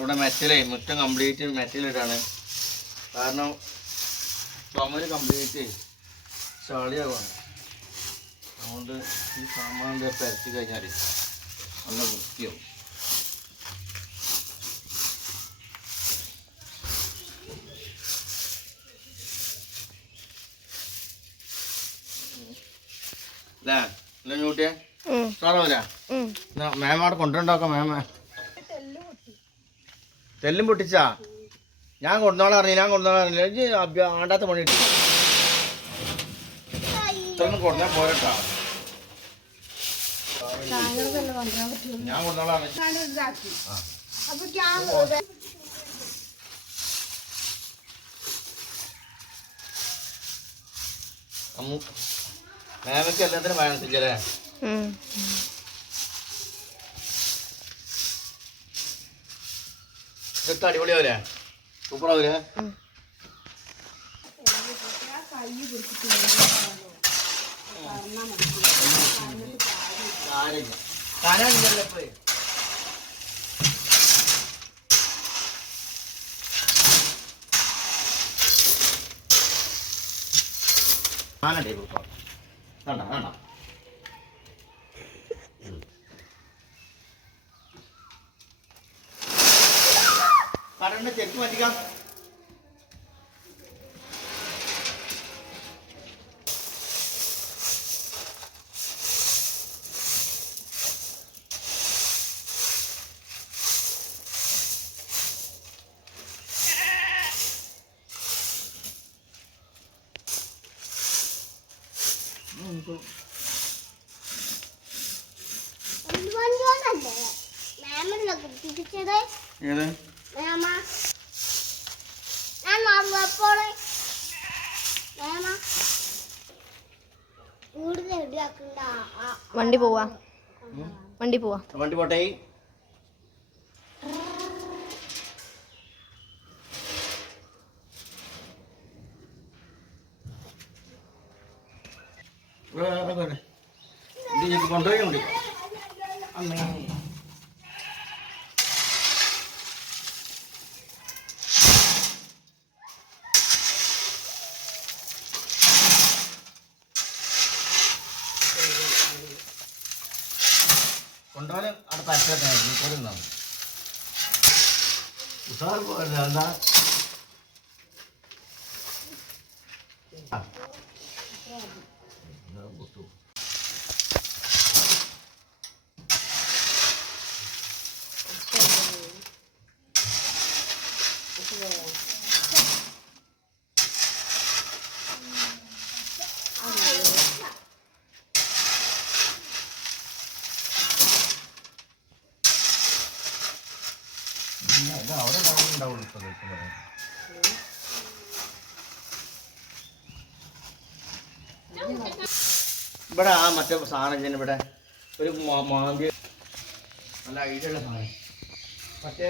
ഇവിടെ മെറ്റലേ മുറ്റം കംപ്ലീറ്റ് മെറ്റലിട്ടാണ് കാരണം ചുമര് കംപ്ലീറ്റ് ചളിയാവാണ്. അതുകൊണ്ട് ഈ സാമാന്റെ പരത്തി കഴിഞ്ഞാൽ നല്ല വൃത്തിയാവും. അല്ലേ അല്ലേ ചൂട്ടിയെ സാറല്ല മേമാടെ കൊണ്ടുണ്ടാക്കാം മേമ തെല്ലും പൊട്ടിച്ചാ. ഞാൻ കൊണ്ടുപോകാൻ അറിയില്ല ഞാൻ കൊണ്ടുപോകാൻ അറിയില്ല ആണ്ടാത്ത പണി കിട്ടി. ഇത്രയൊന്നും കൊണ്ടാ പോരട്ടാ. ഞാൻ അമ്മു മേമയ്ക്ക് എല്ലാത്തിനും വേണം ഇതൊക്കെ അടിപൊളിയാവൂലേ? അടിപൊളിയാവില്ലേ ആനണ്ടേ ഇപ്പൊ. വേണ്ട വേണ്ട. കടണ്ട ചെക്ക് മാറ്റിക്കാം മാമല്ല കുട്ടിച്ചത് ഏത് മാമ ഞാൻ മറന്നപ്പോളെ മാമ വീട് റെഡിയാക്കണ്ട വണ്ടി പോവാ. വണ്ടി പോവാ. വണ്ടി പോട്ടെ. കൊണ്ടുപോയി കൊണ്ട് पैसा टैंक नहीं भरना उसार भर जाना ഇവിടെ ആ മറ്റേ സാധനം ഇങ്ങനെ ഇവിടെ ഒരു മാന്തി നല്ല ഐഡിയ ഉള്ള സാധനം. മറ്റേ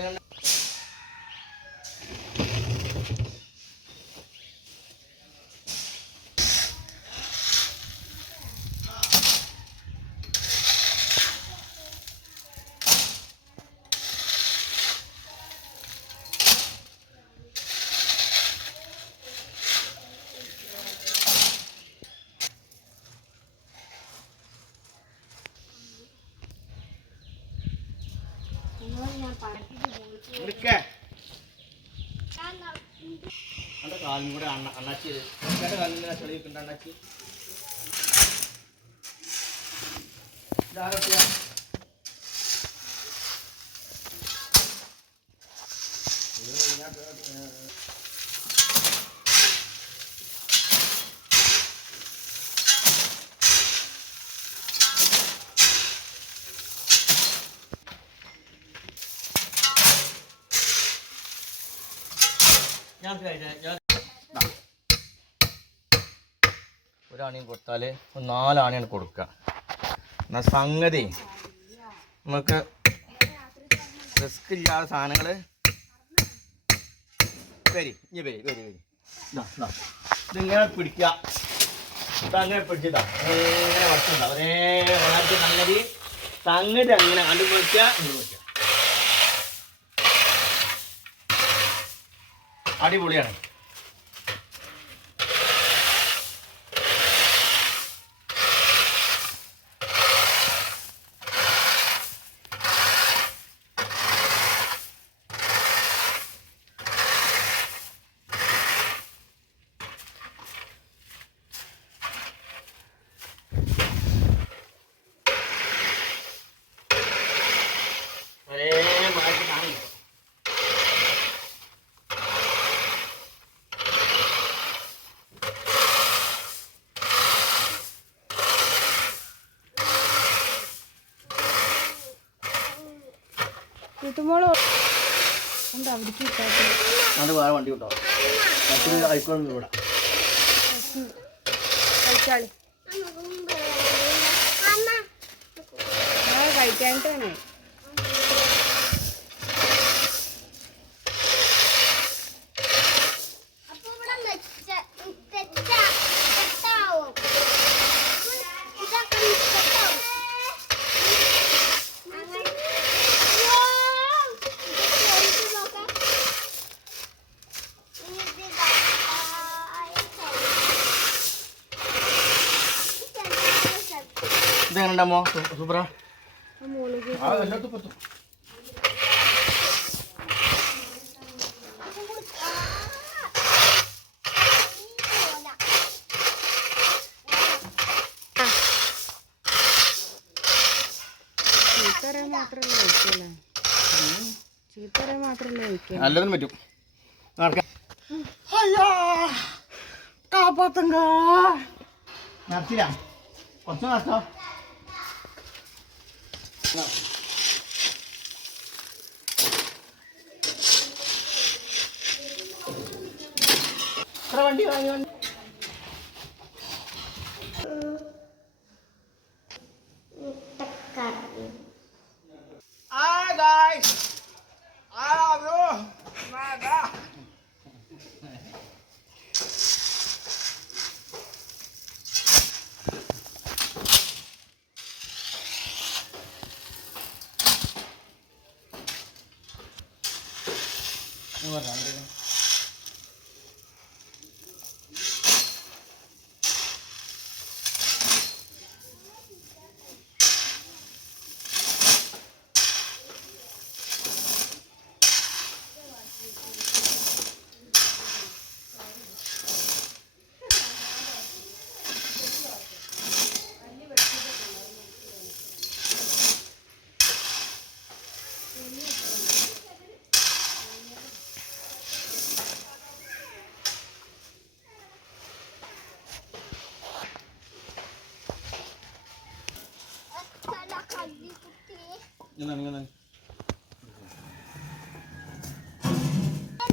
എന്റെ കാലിനും കൂടെ അണ്ണ അണ്ണാച്ചി. എന്റെ കാലിന് ചെളി വെക്കണ്ട അണ്ണാച്ചി. ഇതാരൊക്കെയാ? ഒരാണിയും കൊടുത്താൽ നാലാണിയാണ് കൊടുക്കുക. എന്നാൽ സംഗതി നമുക്ക് റിസ്ക് ഇല്ലാത്ത സാധനങ്ങൾ വരി ഇനി വരി വരി വരി. ഇതിങ്ങനെ പിടിക്കുക. അങ്ങനെ പിടിച്ചിട്ടാ ഇങ്ങനെ വട്ടുണ്ടാ ഒരേ വളർത്തി സംഗതി സംഗതി അങ്ങനെ കണ്ടു പിടിക്കുക ഇങ്ങോട്ട് പിടിക്കുക അടിപൊളിയാണ് ഒരേ മാറ്റി കാണിക്കും വീട്ടുമോൾ എന്താ അവിടേക്ക് അത് വേറെ വണ്ടി കിട്ടോ അയക്കോളം ഇവിടെ. കഴിച്ചാളി. നമുക്ക് മുമ്പ് അമ്മ കഴിക്കാനിട്ടാണ് അപ്പൊ ഇവിടെ മെച്ച തെറ്റ തെറ്റാവും ഇതൊക്കെ തെറ്റാവും അങ്ങനെ അയ്യോ! ഇതൊക്കെ ഒഴിച്ച് നോക്കാം. ഇത് ഇതാ. ഈ സ്ഥലം. ഈ സ്ഥലം. ഇതെങ്ങനെ ഉണ്ടാമോ സൂപ്പറാ മോളിക്ക് ആ എല്ലാത്തും പറ്റും ഇതും കൂടി- ആ! ഈ പോല. ചീത്തറ മാത്രമല്ല കഴിക്കല്ലേ ചീത്തറ മാത്രമല്ല സൂപ്ര. നല്ലതിനും പറ്റും. നടക്കാം. അയ്യാ! കാപ്പാത്തങ്ക. നടത്തില്ല കുറച്ച് നടത്തോ? എത്ര വണ്ടി വാങ്ങി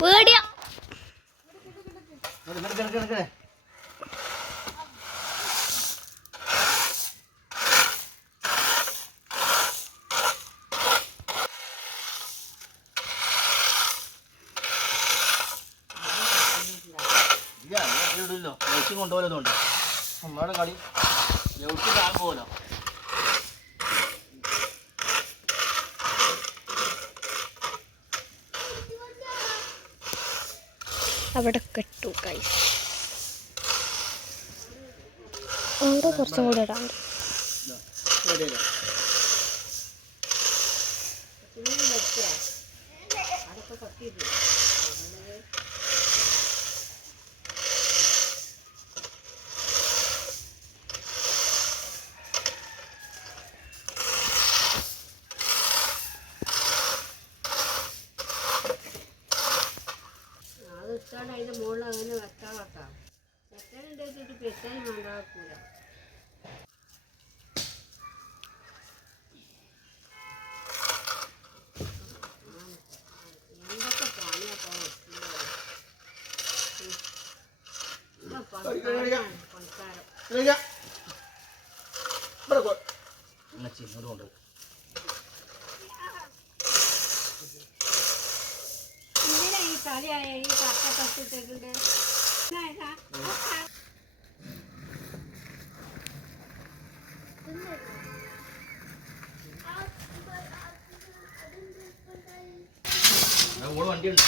പേടിയാ. കൊണ്ടുപോലുണ്ട് നമ്മുടെ കളി. എവിടെ താങ്ങുമല്ലോ അവിടെ കെട്ടു കൈ അവിടെ കുറച്ചും കൂടെ ഇടാണ്ട് ശരിയല്ലേ അത് ഞാൻ ഓൾ വണ്ടി ഉണ്ട്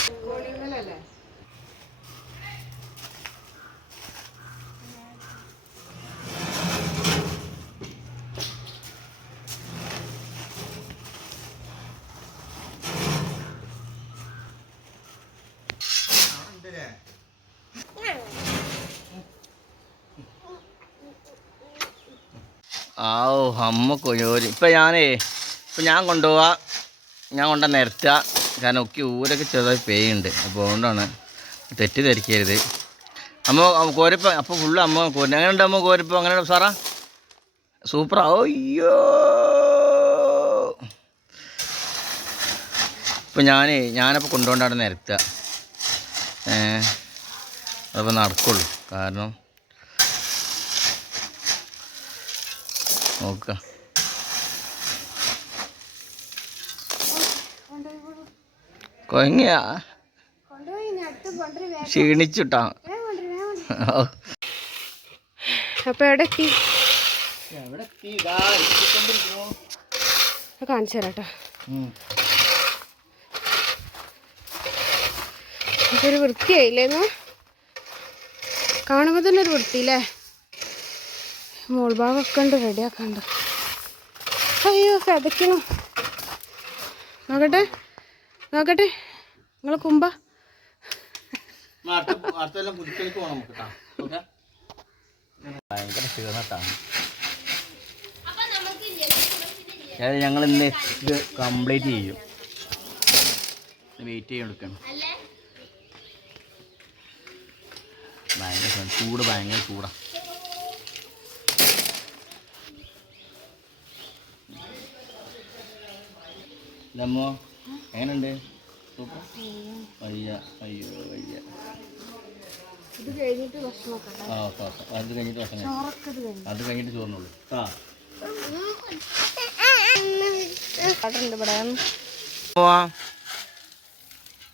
ഓ അമ്മ കൊഞ്ഞോര് ഇപ്പം ഞാനേ ഇപ്പം ഞാൻ കൊണ്ടുപോവാ. ഞാൻ കൊണ്ട നിരത്തുക. കാരണം ഒക്കെ ഊരൊക്കെ ചെറുതായി പേയുണ്ട് അപ്പോൾ അതുകൊണ്ടാണ് തെറ്റിദ്ധരിക്കരുത്. അമ്മ കോരിപ്പം അപ്പോൾ ഫുള്ള് അമ്മ കോരി എങ്ങനെയുണ്ട് അമ്മ കോരിപ്പം? അങ്ങനെ സാറാ? സൂപ്പറാ അയ്യോ. ഇപ്പം ഞാനേ ഞാനപ്പോൾ കൊണ്ടുകൊണ്ടാണ് നിരത്തുക. അതപ്പോൾ നടക്കുള്ളൂ. കാരണം നോക്കുക. കൊങ്ങയാ ക്ഷീണിച്ചിട്ടാ. അപ്പോൾ എവിടെ എത്തി കാണിച്ചു തരാട്ടോ ഇതൊരു വൃത്തിയായില്ലേന്നു കാണുമ്പോൾ തന്നെ ഒരു വൃത്തിയില്ലേ? മോൾ ഭാഗമൊക്കെ ഉണ്ട് റെഡിയാക്കണ്ട് അയ്യോ കഥയ്ക്കണം നോക്കട്ടെ നോക്കട്ടെ. നിങ്ങൾ കുമ്പ. ഞങ്ങൾ ഇന്ന് ഇത് കംപ്ലീറ്റ് ചെയ്യും. വെയിറ്റ് ചെയ്യാൻ എടുക്കണം. ഭയങ്കര. ചൂട് ഭയങ്കര ചൂടാ. ഇതമ്മോ? എങ്ങനെയുണ്ട്? സൂപ്പർ വയ്യ അയ്യോ വയ്യ. ഇത് കഴിഞ്ഞിട്ട് ഭക്ഷണം ആ ഓക്കെ ഓക്കെ. അത് കഴിഞ്ഞിട്ട് ഭക്ഷണം അത് കഴിഞ്ഞിട്ട് ചോറിനുള്ളൂ. ആ. പോവാ.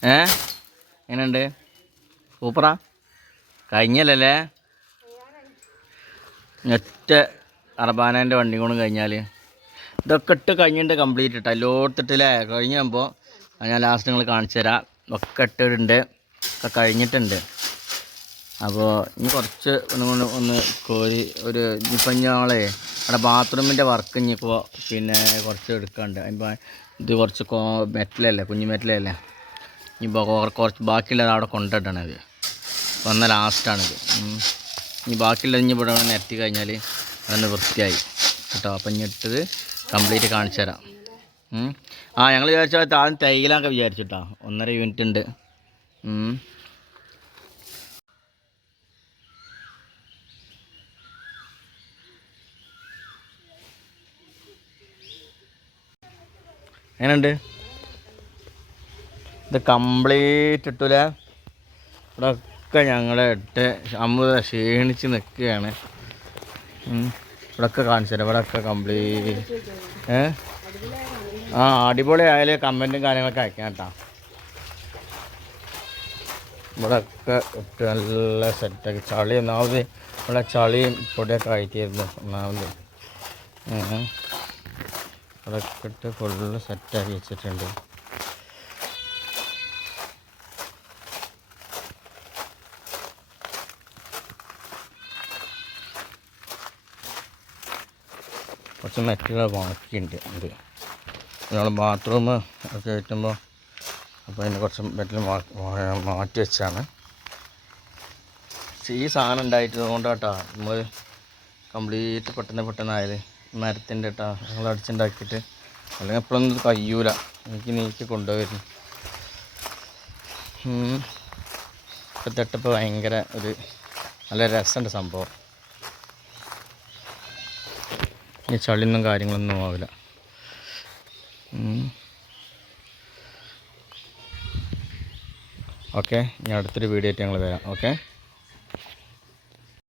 ഏ? എങ്ങനെയുണ്ട്? സൂപ്പറാ? കഴിഞ്ഞല്ലേ ഒറ്റ അറബാനേന്റെ വണ്ടി കൊണ്ട് കഴിഞ്ഞാൽ ഇതൊക്കെ ഇട്ട് കഴിഞ്ഞിട്ട് കംപ്ലീറ്റ് ഇട്ടാ. കഴിഞ്ഞ് കഴിയുമ്പോൾ ഞാൻ ലാസ്റ്റ് നിങ്ങൾ കാണിച്ചു തരാം. ഒക്കെ ഇട്ടിട്ടുണ്ട്. ഒക്കെ കഴിഞ്ഞിട്ടുണ്ട്. അപ്പോൾ ഇനി കുറച്ച് ഒന്ന് ഒന്ന് കോരി ഒരു ഇപ്പം ഞങ്ങളെ അവിടെ ബാത്റൂമിന്റെ വർക്ക് ഇനിയിപ്പോൾ പിന്നെ കുറച്ച് എടുക്കാണ്ട്. ഇപ്പം ഇത് കുറച്ച് കോ മെറ്റലല്ലേ കുഞ്ഞു മെറ്റലല്ലേ ഇനിയിപ്പോൾ കുറച്ച് ബാക്കിയുള്ളത് അവിടെ കൊണ്ടിടണത്. വന്ന ലാസ്റ്റാണിത്. ഇനി ബാക്കിയുള്ളത് ഇനി ഇവിടെ നിരത്തി കഴിഞ്ഞാൽ അതൊന്ന് വൃത്തിയായി. കേട്ടോ. അപ്പം ഇനി ഇട്ടത് കംപ്ലീറ്റ് കാണിച്ചു തരാം. ആ ഞങ്ങൾ വിചാരിച്ചാൽ താൻ തൈലൊക്കെ വിചാരിച്ചിട്ടാ. ഒന്നര യൂണിറ്റ് ഉണ്ട്. എങ്ങനെയുണ്ട്? ഇത് കംപ്ലീറ്റ് ഇട്ടൂല. ഇവിടെ ഒക്കെ ഞങ്ങളെ ഇട്ട് അമൃത ക്ഷീണിച്ച് നിൽക്കുകയാണ്. ഇവിടെ ഒക്കെ കാണിച്ചു തരാം ഇവിടെ ഒക്കെ കംപ്ലീറ്റ് ഏ? ആ അടിപൊളി ആയാലും കമന്റും കാര്യങ്ങളൊക്കെ അയക്കാം കേട്ടോ. ഇവിടെ ഒക്കെ ഇട്ട് നല്ല സെറ്റാക്കി ചളി ഒന്നാമത് ഇവിടെ ചളിയും പൊടിയൊക്കെ അയക്കായിരുന്നു ഒന്നാമത്. ഏ. ഇവിടെ ഒക്കെ ഇട്ട് ഫുള്ള് സെറ്റാക്കി വെച്ചിട്ടുണ്ട്. കുറച്ച് മെറ്റലുകൾ ബാക്കിയുണ്ട് ഉണ്ട് നമ്മൾ ബാത്റൂം ഒക്കെ കയറ്റുമ്പോൾ അപ്പോൾ അതിന് കുറച്ച് മെറ്റൽ മാറ്റി വെച്ചാണ്. ഈ സാധനം ഉണ്ടായിട്ട് കേട്ടോ നമ്മൾ കംപ്ലീറ്റ് പെട്ടെന്ന് പെട്ടെന്ന് ആയത് മരത്തിന്റെ കേട്ടോ ഞങ്ങൾ അടിച്ചുണ്ടാക്കിയിട്ട്. അല്ലെങ്കിൽ എപ്പോഴൊന്നും ഇത് കഴിയൂല എനിക്ക് നീക്കി കൊണ്ടുപോയിരുന്നു ഇപ്പോഴത്തെ ഭയങ്കര ഒരു നല്ല രസമുണ്ട് സംഭവം. ഈ ചളിയൊന്നും കാര്യങ്ങളൊന്നും ആവില്ല. ഓക്കെ ഇനി അടുത്തൊരു വീഡിയോ ആയിട്ട് ഞങ്ങൾ വരാം. ഓക്കെ?